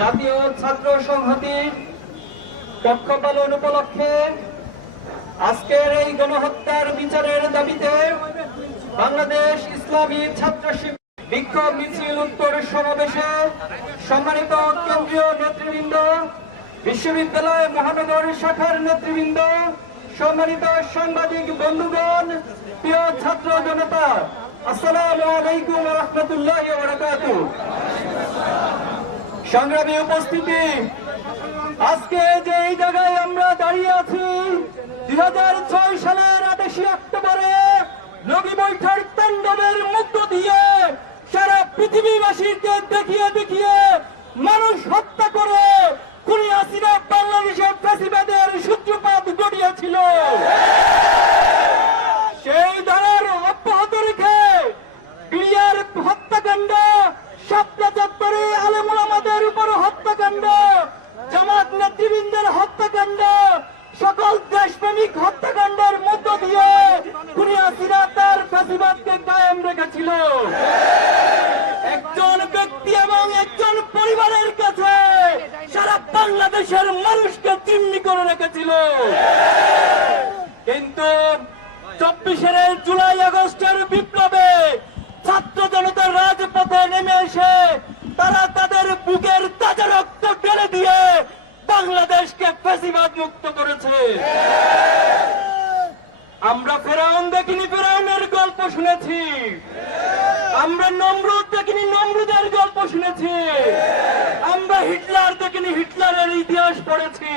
জাতীয় ছাত্র সংহতির পক্ষ পালন উপলক্ষে আজকের এই গণহত্যার বিচারের দাবিতে বাংলাদেশ ইসলামী ছাত্র বিক্ষোভ মিছিল উত্তর সমাবেশে সম্মানিত কেন্দ্রীয় নেতৃবৃন্দ, বিশ্ববিদ্যালয় মহানগর শাখার নেতৃবৃন্দ, সম্মানিত সাংবাদিক বন্ধুগণ, প্রিয় ছাত্র জনতা, আসসালামু আলাইকুম ওয়া রাহমাতুল্লাহি ওয়া বারাকাতুহু। সংগ্রামী উপস্থিতি, আজকে যে এই জায়গায় আমরা দাঁড়িয়ে আছি 2006 সালের 28 অক্টোবরে লগি বৈঠার তাণ্ডবের মধ্য দিয়ে সারা পৃথিবীবাসীকে দেখিয়ে দেখিয়ে মানুষ হত্যা করে খুনি হাসিনা বাংলাদেশের ফ্যাসিবাদের সূত্রপাত ঘটিয়েছিল। সেই ধারার অব্যাহত রেখে বিডিআর হত্যাকাণ্ড, শাপলা চত্বরে আলেম ওলামাদের উপর হত্যাকাণ্ড, জামাত নেতৃবৃন্দের হত্যাকাণ্ড, সকল দেশপ্রেমিক হত্যাকাণ্ডের মধ্য দিয়ে খুনি হাসিনা তার ফ্যাসিবাদকে কায়েম রেখেছিল। একজন ব্যক্তি এবং একজন পরিবারের কাছে সারা বাংলাদেশের মানুষকে জিম্মি করে রেখেছিল। কিন্তু 24 জুলাই আগস্টের বিপ্লবে ছাত্র জনতার রাজপথে নেমে এসে তারা তাদের বুকের তাজা রক্ত ঢেলে দিয়ে বাংলাদেশকে ফ্যাসিবাদ মুক্ত করেছে। আমরা ফেরাউন দেখিনি, ফেরাউনের গল্প শুনেছি। আমরা নমরুদ দেখিনি, নমরুদের গল্প শুনেছি। আমরা হিটলার দেখিনি, হিটলারের ইতিহাস পড়েছি।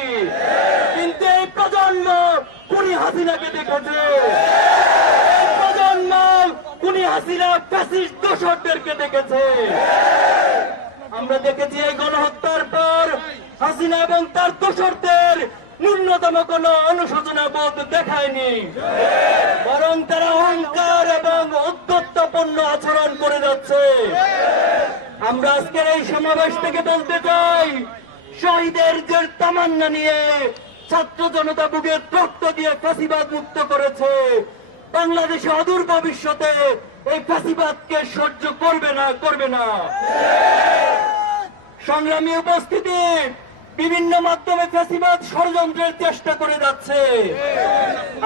কিন্তু এই প্রজন্ম খুনি হাসিনাকে দেখেছে। এই প্রজন্ম খুনি হাসিনা ফ্যাসিস্ট দোসরদেরকে দেখেছে। আমরা দেখেছি এই গণহত্যার পর হাসিনা এবং তার দোসরদের ন্যূনতম কোন অনুশোচনা বোধ দেখায়নি, বরং তারা অহংকার এবং ঔদ্ধত্যপূর্ণ আচরণ করে যাচ্ছে। আমরা আজকের এই সমাবেশ থেকে বলতে চাই, শহীদের যে তামান্না নিয়ে ছাত্র জনতা বুকের রক্ত দিয়ে ফ্যাসিবাদ মুক্ত করেছে, বাংলাদেশে অদূর ভবিষ্যতে এই ফ্যাসিবাদকে সহ্য করবে না, করবে না। সংগ্রামী উপস্থিতি, বিভিন্ন মাধ্যমে ফ্যাসিবাদ ষড়যন্ত্রের চেষ্টা করে যাচ্ছে।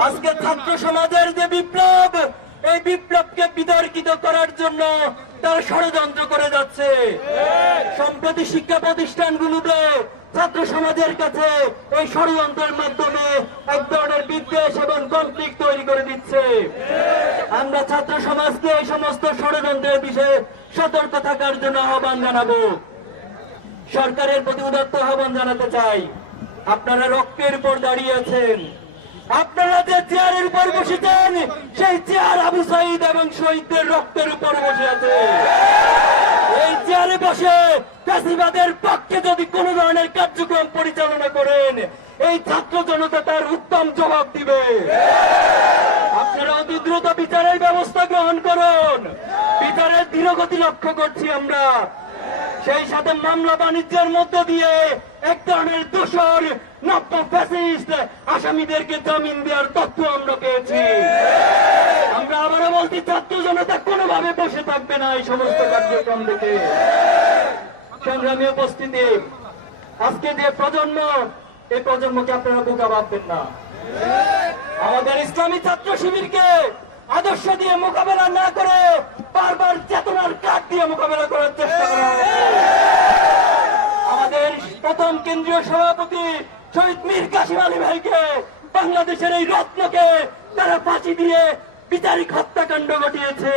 আজকে ছাত্র সমাজের যে বিপ্লব, এই বিপ্লবকে বিতর্কিত করার জন্য তারা ষড়যন্ত্র করে যাচ্ছে। সম্প্রতি শিক্ষা প্রতিষ্ঠানগুলোতে ছাত্র সমাজের কাছে এই ষড়যন্ত্রের মাধ্যমে এক ধরনের বিদ্বেষ এবং কনফ্লিক্ট তৈরি করে দিচ্ছে। আমরা ছাত্র সমাজকে এই সমস্ত ষড়যন্ত্রের বিষয়ে সতর্ক থাকার জন্য আহ্বান জানাবো। সরকারের প্রতি উদাত্ত আহ্বান জানাতে চাই, আপনারা রক্তের উপর দাঁড়িয়ে আছেন। আপনারা যে চেয়ারের উপর বসেছেন, সেই চেয়ার আবু সাইদ এবং শহীদদের রক্তের উপর বসে আছে। এই চেয়ারে বসে ফ্যাসিবাদের পক্ষে যদি কোন ধরনের কার্যক্রম পরিচালনা করেন, এই ছাত্র জনতা তার উত্তম জবাব দিবে। আপনারা অতি দ্রুত বিচারের ব্যবস্থা গ্রহণ করুন। বিচারের ধীরগতি লক্ষ্য করছি আমরা। সেই সাথে মামলা বাণিজ্যের মধ্য দিয়ে এক ধরনের দোষর নব্য ফ্যাসিস্ট আসামিদেরকে জামিন দেওয়ার তথ্য আমরা পেয়েছি। আমরা আবারও বলছি, ছাত্র জনতা কোনোভাবে বসে থাকবে না এই সমস্ত কার্যক্রম দেখে। সংগ্রামী উপস্থিতি, আজকে যে প্রজন্ম, এই প্রজন্মকে আপনারা বোকা ভাববেন না। আমাদের ইসলামী ছাত্র শিবিরকে আদর্শ দিয়ে মোকাবেলা না করে বারবার চেতনার কাঠ দিয়ে মোকাবেলা করার চেষ্টা করা হচ্ছে। আমাদের প্রথম কেন্দ্রীয় সভাপতি শহীদ মীর কাসিম আলী ভাইকে, বাংলাদেশের এই রত্নকে তারা ফাঁসি দিয়ে বিচারিক হত্যাকাণ্ড ঘটিয়েছে।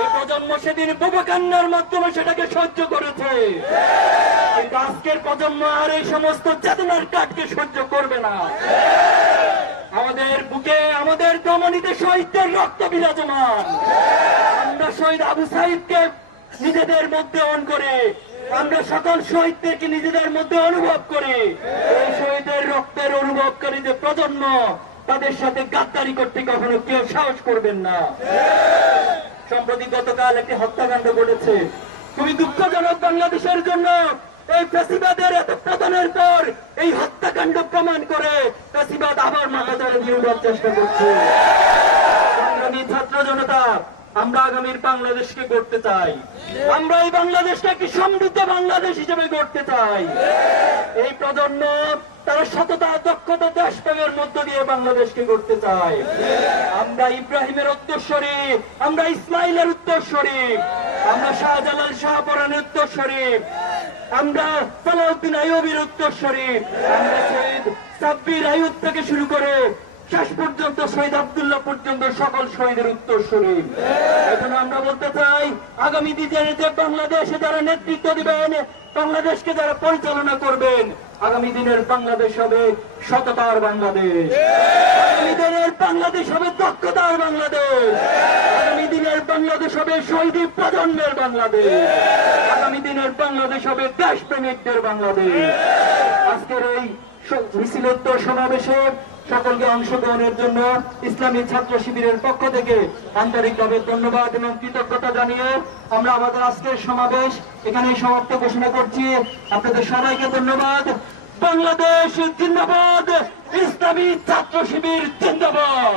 এই প্রজন্ম সেদিন বোবাকান্নার মাধ্যমে সেটাকে সহ্য করেছে। কিন্তু আজকের প্রজন্ম আর এই সমস্ত চেতনার কাঠকে সহ্য করবে না। আমাদের বুকে, আমাদের দমনীতে শহীদদের রক্ত বিরাজমান। আমরা শহীদ আবু সাইদকে নিজেদের মধ্যে অন করে, আমরা সকল শহীদদেরকে নিজেদের মধ্যে অনুভব করি। এই শহীদের রক্তের অনুভবকারী যে প্রজন্ম, তাদের সাথে গাদ্দারি করতে কখনো কেউ সাহস করবেন না। সম্প্রতি গতকাল একটি হত্যাকাণ্ড ঘটেছে, খুবই দুঃখজনক বাংলাদেশের জন্য। এই ফ্যাসিবাদের এত পতনের পর এই হত্যাকাণ্ড প্রমাণ করে ফ্যাসিবাদ আবার মাথা ধরে দিয়ে উঠার চেষ্টা করছে। সংগ্রামী ছাত্র জনতা, আমরা আগামীর বাংলাদেশকে গড়তে চাই। আমরা এই বাংলাদেশটাকে সমৃদ্ধ বাংলাদেশ হিসেবে গড়তে চাই। এই প্রজন্ম তারা সততা, দক্ষতা, দেশপ্রেমের মধ্য দিয়ে বাংলাদেশকে গড়তে চায়। আমরা ইব্রাহিমের উত্তরসূরি, আমরা ইসমাইলের উত্তরসূরি, আমরা শাহজালাল শাহপরানের উত্তরসূরি, আমরা সালাউদ্দিন আইয়ুবীর উত্তরসূরি, আমরা শহীদ সাব্বির আইয়ুব থেকে শুরু করে শেষ পর্যন্ত শহীদ আব্দুল্লাহ পর্যন্ত সকল শহীদের উত্তরসূরি। এখন আমরা বলতে চাই, আগামী দিনের যে বাংলাদেশে যারা নেতৃত্ব দিবেন, বাংলাদেশকে যারা পরিচালনা করবেন, আগামী দিনের বাংলাদেশ হবে সততার বাংলাদেশ, আগামী দিনের বাংলাদেশ হবে দক্ষতার বাংলাদেশ, আগামী দিনের বাংলাদেশ হবে শহীদ প্রজন্মের বাংলাদেশ, আগামী দিনের বাংলাদেশ হবে দেশপ্রেমিকদের বাংলাদেশ। আজকের এই মিছিলোত্তর সমাবেশে সকলকে অংশগ্রহণের জন্য ইসলামী ছাত্র শিবিরের পক্ষ থেকে আন্তরিকভাবে ধন্যবাদ এবং কৃতজ্ঞতা জানিয়ে আমরা আমাদের আজকের সমাবেশ এখানে সমাপ্ত ঘোষণা করছি। আপনাদের সবাইকে ধন্যবাদ। বাংলাদেশ জিন্দাবাদ, ইসলামী ছাত্র শিবির জিন্দাবাদ।